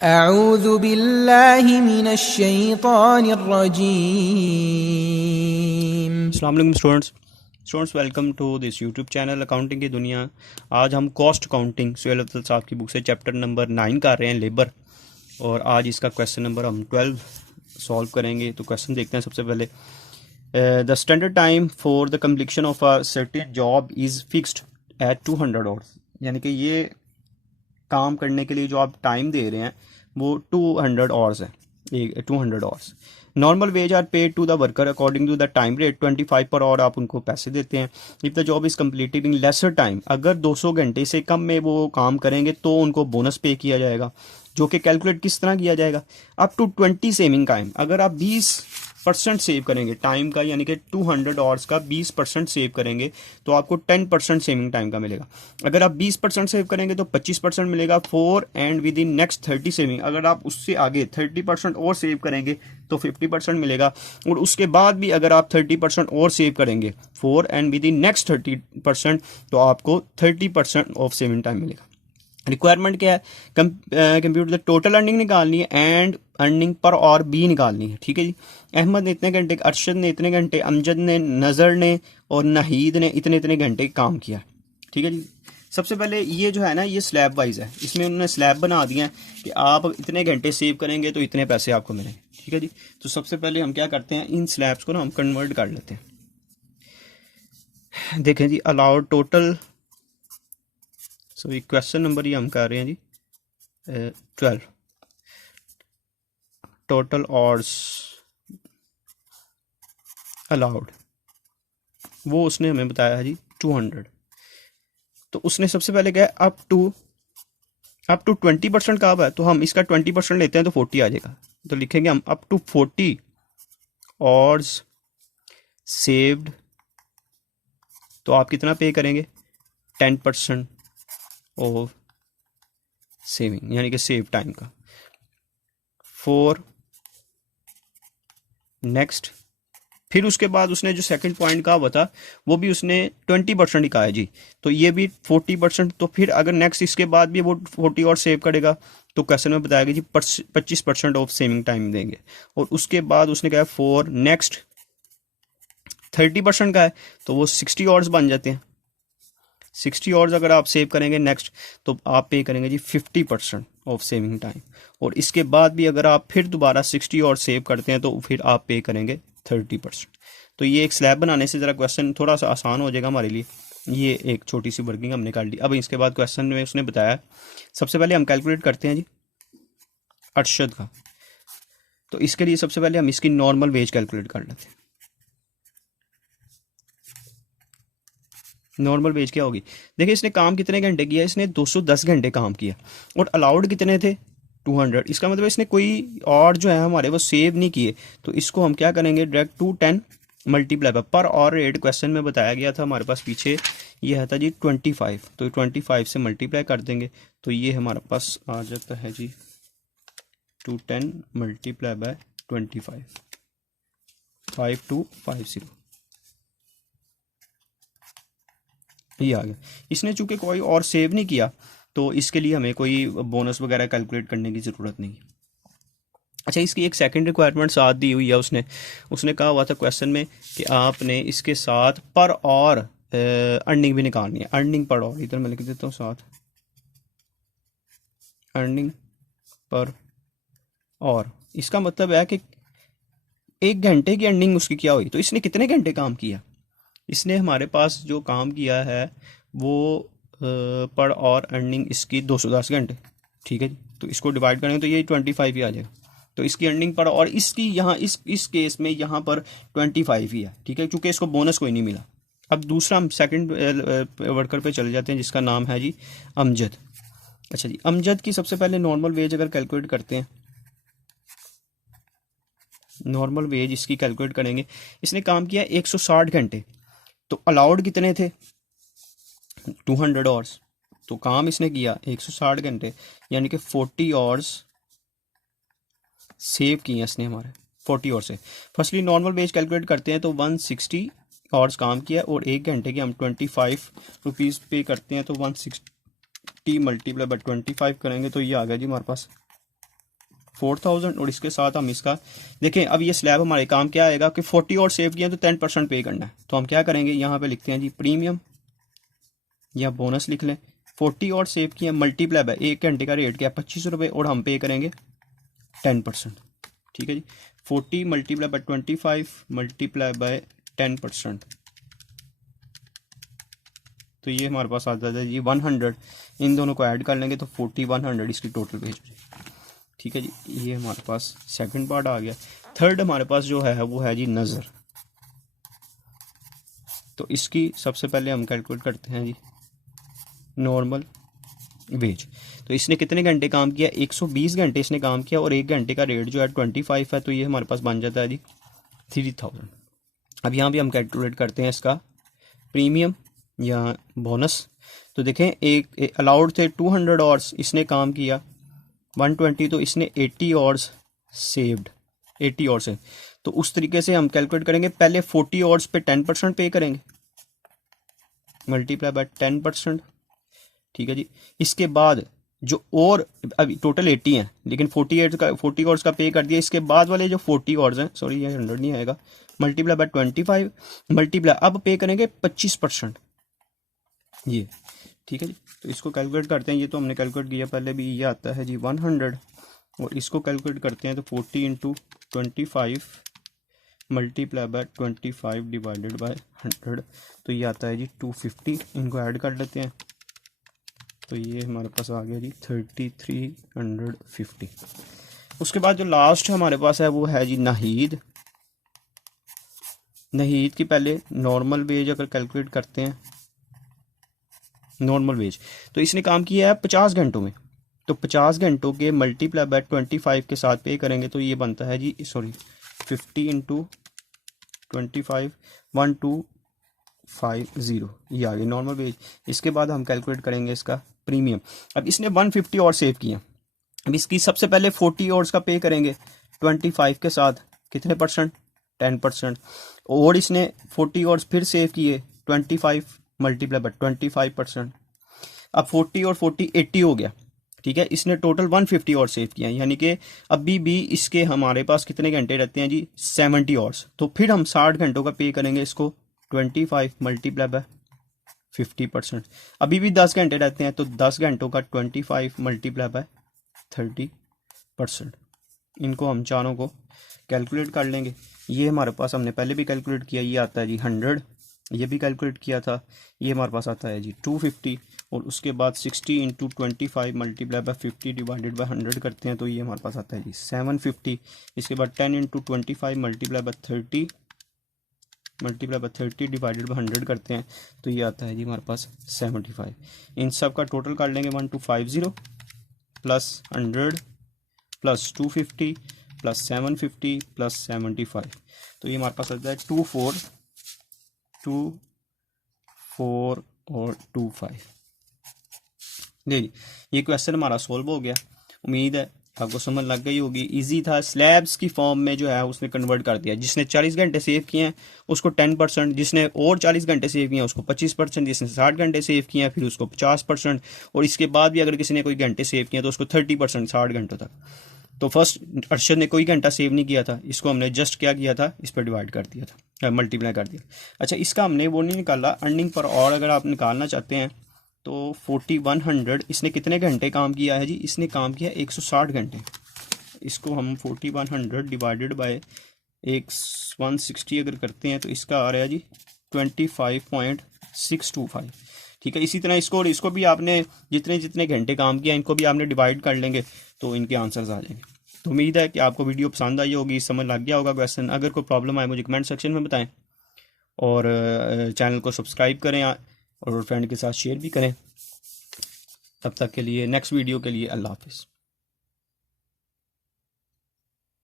अऊज़ु बिल्लाहि मिनश्शैतानिर्रजीम। अस्सलाम वालेकुम students welcome to this YouTube channel accounting की दुनिया। आज हम कॉस्ट अकाउंटिंग सुहेल अफजल साहब की बुक से चैप्टर नंबर 9 कर रहे हैं, लेबर। और आज इसका क्वेश्चन नंबर हम 12 सॉल्व करेंगे। तो क्वेश्चन देखते हैं। सबसे पहले, the standard time for the completion of a certain job is fixed at 200 hours. यानी कि ये काम करने के लिए जो आप टाइम दे रहे हैं वो 200 आवर्स है। 200 hours. Normal wage are paid to the worker according to the time rate 25 per hour आप उनको पैसे देते हैं। If the job is completed in lesser time, अगर 200 घंटे से कम में वो काम करेंगे तो उनको बोनस पे किया जाएगा, जो कि कैलकुलेट किस तरह किया जाएगा, अप टू 20 सेविंग टाइम। अगर आप 20% सेव करेंगे टाइम का, यानी कि 200 आवर्स का 20% सेव करेंगे तो आपको 10% सेविंग टाइम का मिलेगा। अगर आप 20% सेव करेंगे तो 25% मिलेगा for and with in next 30 saving. अगर आप उससे आगे 30% और सेव करेंगे तो 50% मिलेगा। और उसके बाद भी अगर आप 30% और सेव करेंगे for and with in next 30% तो आपको 30% ऑफ सेविंग टाइम मिलेगा। रिक्वायरमेंट क्या है? कंप्यूटर द टोटल अर्निंग निकालनी है एंड अर्निंग पर और बी निकालनी है। ठीक है जी। अहमद ने इतने घंटे, अरशद ने इतने घंटे, अमजद ने, नज़र ने और नाहीद ने इतने इतने घंटे काम किया। ठीक है जी। सबसे पहले ये जो है ना, ये स्लैब वाइज है। इसमें उन्होंने स्लैब बना दिया है कि आप इतने घंटे सेव करेंगे तो इतने पैसे आपको मिलेंगे। ठीक है जी। तो सबसे पहले हम क्या करते हैं, इन स्लैब्स को ना हम कन्वर्ट कर लेते हैं। देखें जी, अलाउड टोटल। सो ये क्वेश्चन नंबर ही हम कर रहे हैं जी 12। टोटल आवर्स अलाउड, वो उसने हमें बताया है जी 200। तो उसने सबसे पहले क्या है, अप टू 20% कहा है, तो हम इसका 20% लेते हैं तो 40 आ जाएगा। तो लिखेंगे हम अप टू 40 आवर्स सेव्ड। तो आप कितना पे करेंगे? 10% ऑफ सेविंग, यानी कि सेव टाइम का। फॉर नेक्स्ट, फिर उसके बाद उसने जो सेकंड पॉइंट कहा हुआ था वो भी उसने 20% ही कहा है जी। तो ये भी 40%। तो फिर अगर नेक्स्ट इसके बाद भी वो 40 और सेव करेगा तो क्वेश्चन में बताया गया जी 25% ऑफ सेविंग टाइम देंगे। और उसके बाद उसने कहा फॉर नेक्स्ट 30% का है तो वो 60 आवर्स बन जाते हैं। 60 आवर्स अगर आप सेव करेंगे नेक्स्ट, तो आप पे करेंगे जी 50% ऑफ सेविंग टाइम। और इसके बाद भी अगर आप फिर दोबारा 60 आवर्स सेव करते हैं तो फिर आप पे करेंगे 30%। तो ये एक स्लैब बनाने से ज़रा क्वेश्चन थोड़ा सा आसान हो जाएगा हमारे लिए। ये एक छोटी सी वर्किंग हमने कर ली। अब इसके बाद क्वेश्चन में उसने बताया, सबसे पहले हम कैलकुलेट करते हैं जी अरशद का। तो इसके लिए सबसे पहले हम इसकी नॉर्मल वेज कैलकुलेट कर लेते हैं। नॉर्मल वेज क्या होगी? देखिए, इसने काम कितने घंटे किया? इसने 210 घंटे काम किया और अलाउड कितने थे? 200। इसका मतलब इसने कोई और जो है हमारे वो सेव नहीं किए। तो इसको हम क्या करेंगे, डायरेक्ट 210 मल्टीप्लाई पर और रेट क्वेश्चन में बताया गया था हमारे पास पीछे, ये है था जी 25। तो 25 से मल्टीप्लाई कर देंगे तो ये हमारे पास आ जाता है जी 210 मल्टीप्लाई बाय 25, 5250। ये आ गया। इसने चूंकि कोई और सेव नहीं किया तो इसके लिए हमें कोई बोनस वगैरह कैलकुलेट करने की ज़रूरत नहीं। अच्छा, इसकी एक सेकंड रिक्वायरमेंट साथ दी हुई है। उसने उसने कहा हुआ था क्वेश्चन में कि आपने इसके साथ पर और अर्निंग भी निकालनी है। अर्निंग पर और, इधर मैं लिख देता हूँ साथ, अर्निंग पर और। इसका मतलब है कि 1 घंटे की अर्निंग उसकी क्या हुई। तो इसने कितने घंटे काम किया? इसने हमारे पास जो काम किया है वो पर और अर्निंग इसकी 210 घंटे। ठीक है जी। तो इसको डिवाइड करेंगे तो ये 25 ही आ जाएगा। तो इसकी अर्निंग पर और इसकी यहाँ इस केस में यहाँ पर 25 ही है। ठीक है, क्योंकि इसको बोनस कोई नहीं मिला। अब दूसरा हम सेकंड वर्कर पे चले जाते हैं जिसका नाम है जी अमजद। अच्छा जी, अमजद की सबसे पहले नॉर्मल वेज अगर कैलकुलेट करते हैं, नॉर्मल वेज इसकी कैलकुलेट करेंगे। इसने काम किया 160 घंटे। तो अलाउड कितने थे? 200 आवर्स। तो काम इसने किया 160 घंटे, यानी कि 40 आवर्स सेव किए इसने हमारे 40 आवर्स से। फर्स्टली नॉर्मल वेज कैलकुलेट करते हैं तो 160 आवर्स काम किया और 1 घंटे के हम 25 रुपीज़ पे करते हैं। तो 160 मल्टीप्लाई बाई 25 करेंगे तो ये आ गया जी हमारे पास 4000 और इसके साथ हम इसका देखें। अब ये स्लैब हमारे काम क्या आएगा कि 40 और सेव किया तो 10% पे करना है। तो हम क्या करेंगे, यहाँ पे लिखते हैं जी प्रीमियम या बोनस लिख लें। 40 और सेव किया मल्टीप्लाई बाय 1 घंटे का रेट क्या है 25 रुपये और हम पे करेंगे 10%। ठीक है जी, 40 मल्टीप्लाई बाय 25 मल्टीप्लाई बाय 10%, तो ये हमारे पास आ जाता है जी 100। इन दोनों को ऐड कर लेंगे तो 40 100 इसकी टोटल पेज हो जाएगी। ठीक है जी, ये हमारे पास सेकंड पार्ट आ गया। थर्ड हमारे पास जो है वो है जी नज़र। तो इसकी सबसे पहले हम कैलकुलेट करते हैं जी नॉर्मल वेज। तो इसने कितने घंटे काम किया, 120 घंटे इसने काम किया और 1 घंटे का रेट जो है 25 है, तो ये हमारे पास बन जाता है जी 3000। अब यहाँ भी हम कैलकुलेट करते हैं इसका प्रीमियम या बोनस। तो देखें एक अलाउड थे 200 आवर्स, इसने काम किया 120, तो इसने 80 आवर्स सेव्ड, 80 आवर्स है। तो उस तरीके से हम कैलकुलेट करेंगे, पहले 40 आवर्स पे 10% पे करेंगे मल्टीप्लाई बाय 10%। ठीक है जी, इसके बाद जो और अभी टोटल 80 हैं लेकिन 40 आवर्स का पे कर दिया, इसके बाद वाले जो 40 आवर्स हैं, सॉरी ये 100 नहीं आएगा, मल्टीप्लाई बाय 25 मल्टीप्लाई अब पे करेंगे 25% ये। ठीक है जी, तो इसको कैलकुलेट करते हैं। ये तो हमने कैलकुलेट किया पहले भी, ये आता है जी 100 और इसको कैलकुलेट करते हैं तो 40 into 25 multiply by 25 divided by 100, तो ये आता है जी 250। इनको ऐड कर लेते हैं तो ये हमारे पास आ गया जी 3350। उसके बाद जो लास्ट हमारे पास है वो है जी नाहीद। नाहीद की पहले नॉर्मल वेज अगर कैलकुलेट करते हैं, नॉर्मल वेज तो इसने काम किया है 50 घंटों में, तो 50 घंटों के मल्टीप्लाई बाय 25 के साथ पे करेंगे तो ये बनता है जी 50 इंटू 25 1250, ये आ गया नॉर्मल वेज। इसके बाद हम कैलकुलेट करेंगे इसका प्रीमियम। अब इसने 150 और सेव किया, अब इसकी सबसे पहले 40 आवर्स का पे करेंगे 25 के साथ, कितने परसेंट 10%, और इसने 40 आवर्स फिर सेव किए 25 मल्टीप्लाई बाय 25%। अब 40 और 40 80 हो गया। ठीक है, इसने टोटल 150 आवर्स सेव किया, यानी कि अभी भी इसके हमारे पास कितने घंटे रहते हैं जी 70 आवर्स। तो फिर हम 60 घंटों का पे करेंगे इसको 25 मल्टीप्लाई बाय 50%। अभी भी 10 घंटे रहते हैं तो 10 घंटों का 25 मल्टीप्लाई बाय 30%। इनको हम चारों को कैलकुलेट कर लेंगे। ये हमारे पास हमने पहले भी कैलकुलेट किया, ये आता है जी 100, ये भी कैलकुलेट किया था, ये हमारे पास आता है जी 250, और उसके बाद 60 into 25 multiply by 50 divided by 100 करते हैं तो ये हमारे पास आता है जी 750। इसके बाद 10 into 25 multiply by 30 divided by 100 करते हैं तो ये आता है जी हमारे पास 75। इन सब का टोटल कर लेंगे 1250 प्लस 100 प्लस 250 प्लस 750 प्लस 75, तो ये हमारे पास आता है 24 और 25। देखिए ये क्वेश्चन हमारा सोल्व हो गया। उम्मीद है आपको समझ लग गई होगी, इजी था। स्लैब्स की फॉर्म में जो है उसने कन्वर्ट कर दिया। जिसने 40 घंटे सेव किए हैं उसको 10%, जिसने और 40 घंटे सेव किए हैं उसको 25%, जिसने 60 घंटे सेव किए हैं फिर उसको 50%, और इसके बाद भी अगर किसी ने कोई घंटे सेव किए तो उसको 30% 60 घंटों तक। तो फर्स्ट अरशद ने कोई घंटा सेव नहीं किया था, इसको हमने जस्ट क्या किया था, इस पर डिवाइड कर दिया था, मल्टीप्लाई कर दिया। अच्छा, इसका हमने वो नहीं निकाला अर्निंग पर, और अगर आप निकालना चाहते हैं तो 4100 इसने कितने घंटे काम किया है जी, इसने काम किया 160 घंटे। इसको हम 4100 डिवाइडेड बाय 160 अगर करते हैं तो इसका आ रहा है जी 25.625। ठीक है, इसी तरह इसको भी आपने जितने जितने घंटे काम किया इनको भी आपने डिवाइड कर लेंगे तो इनके आंसर्स आ जाएंगे। तो उम्मीद है कि आपको वीडियो पसंद आई होगी, समझ लग गया होगा क्वेश्चन। अगर कोई प्रॉब्लम आए मुझे कमेंट सेक्शन में बताएं, और चैनल को सब्सक्राइब करें और फ्रेंड के साथ शेयर भी करें। तब तक के लिए नेक्स्ट वीडियो के लिए अल्लाह हाफिज़।